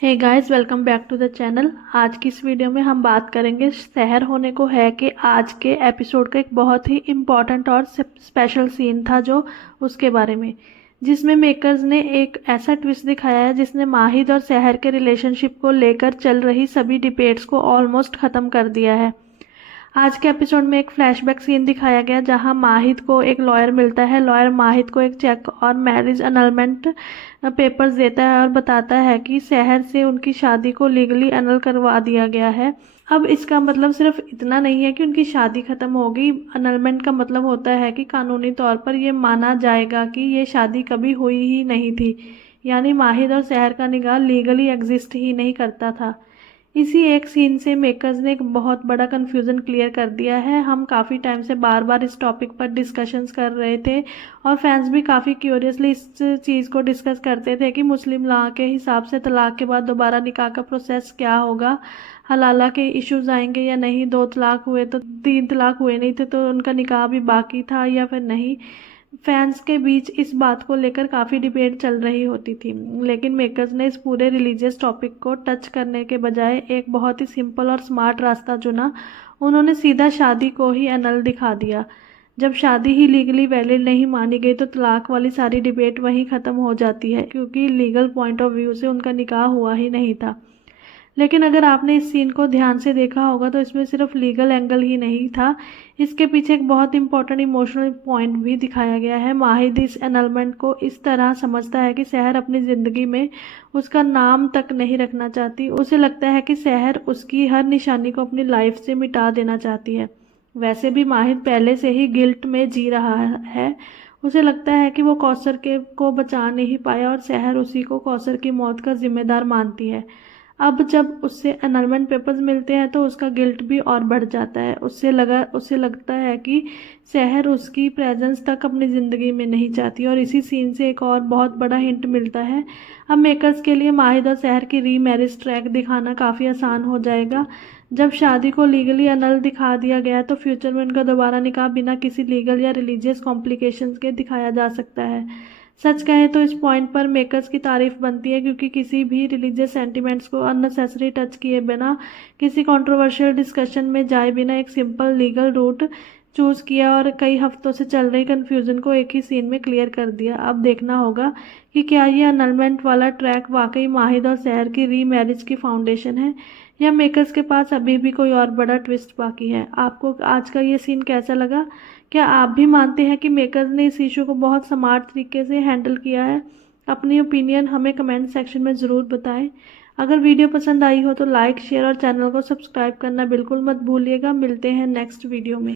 Hey guys, welcome back to the channel. आज की इस वीडियो में हम बात करेंगे सहर होने को है कि आज के एपिसोड का एक बहुत ही इम्पॉर्टेंट और स्पेशल सीन था जो उसके बारे में, जिसमें मेकर्स ने एक ऐसा ट्विस्ट दिखाया है जिसने माहिद और सहर के रिलेशनशिप को लेकर चल रही सभी डिबेट्स को ऑलमोस्ट ख़त्म कर दिया है। आज के एपिसोड में एक फ्लैशबैक सीन दिखाया गया जहां माहिद को एक लॉयर मिलता है। लॉयर माहिद को एक चेक और मैरिज अनलमेंट पेपर्स देता है और बताता है कि शहर से उनकी शादी को लीगली अनल करवा दिया गया है। अब इसका मतलब सिर्फ इतना नहीं है कि उनकी शादी ख़त्म हो गई। अनलमेंट का मतलब होता है कि कानूनी तौर पर यह माना जाएगा कि ये शादी कभी हुई ही नहीं थी, यानी माहिद और शहर का निकाह लीगली एग्जिस्ट ही नहीं करता था। इसी एक सीन से मेकर्स ने एक बहुत बड़ा कन्फ्यूज़न क्लियर कर दिया है। हम काफ़ी टाइम से बार बार इस टॉपिक पर डिस्कशंस कर रहे थे और फैंस भी काफ़ी क्यूरियसली इस चीज़ को डिस्कस करते थे कि मुस्लिम लॉ के हिसाब से तलाक के बाद दोबारा निकाह का प्रोसेस क्या होगा, हलाला के इश्यूज आएंगे या नहीं, 2 तलाक हुए तो 3 तलाक हुए नहीं थे तो उनका निकाह भी बाकी था या फिर नहीं। फैंस के बीच इस बात को लेकर काफ़ी डिबेट चल रही होती थी, लेकिन मेकर्स ने इस पूरे रिलीजियस टॉपिक को टच करने के बजाय एक बहुत ही सिंपल और स्मार्ट रास्ता चुना। उन्होंने सीधा शादी को ही एनल दिखा दिया। जब शादी ही लीगली वैलिड नहीं मानी गई तो तलाक वाली सारी डिबेट वहीं ख़त्म हो जाती है, क्योंकि लीगल पॉइंट ऑफ व्यू से उनका निकाह हुआ ही नहीं था। लेकिन अगर आपने इस सीन को ध्यान से देखा होगा तो इसमें सिर्फ लीगल एंगल ही नहीं था, इसके पीछे एक बहुत इंपॉर्टेंट इमोशनल पॉइंट भी दिखाया गया है। माहिद इस एनलमेंट को इस तरह समझता है कि शहर अपनी ज़िंदगी में उसका नाम तक नहीं रखना चाहती। उसे लगता है कि शहर उसकी हर निशानी को अपनी लाइफ से मिटा देना चाहती है। वैसे भी माहिद पहले से ही गिल्ट में जी रहा है। उसे लगता है कि वो कौसर के को बचा नहीं पाया और शहर उसी को कौसर की मौत का जिम्मेदार मानती है। अब जब उससे एनरोलमेंट पेपर्स मिलते हैं तो उसका गिल्ट भी और बढ़ जाता है। उसे लगता है कि शहर उसकी प्रेजेंस तक अपनी ज़िंदगी में नहीं चाहती, और इसी सीन से एक और बहुत बड़ा हिंट मिलता है। अब मेकर्स के लिए माहिद और शहर की री मैरिज ट्रैक दिखाना काफ़ी आसान हो जाएगा। जब शादी को लीगली अनल दिखा दिया गया तो फ्यूचर में उनका दोबारा निकाह बिना किसी लीगल या रिलीजियस कॉम्प्लिकेशंस के दिखाया जा सकता है। सच कहें तो इस पॉइंट पर मेकर्स की तारीफ बनती है, क्योंकि किसी भी रिलीजियस सेंटिमेंट्स को अननेसेसरी टच किए बिना, किसी कंट्रोवर्शियल डिस्कशन में जाए बिना एक सिंपल लीगल रूट चूज़ किया और कई हफ्तों से चल रही कन्फ्यूज़न को एक ही सीन में क्लियर कर दिया। अब देखना होगा कि क्या ये अनलमेंट वाला ट्रैक वाकई माहिद और शहर की री मैरिज की फाउंडेशन है, या मेकर्स के पास अभी भी कोई और बड़ा ट्विस्ट बाकी है। आपको आज का ये सीन कैसा लगा? क्या आप भी मानते हैं कि मेकर्स ने इस इशू को बहुत स्मार्ट तरीके से हैंडल किया है? अपनी ओपिनियन हमें कमेंट सेक्शन में ज़रूर बताएं। अगर वीडियो पसंद आई हो तो लाइक, शेयर और चैनल को सब्सक्राइब करना बिल्कुल मत भूलिएगा। मिलते हैं नेक्स्ट वीडियो में।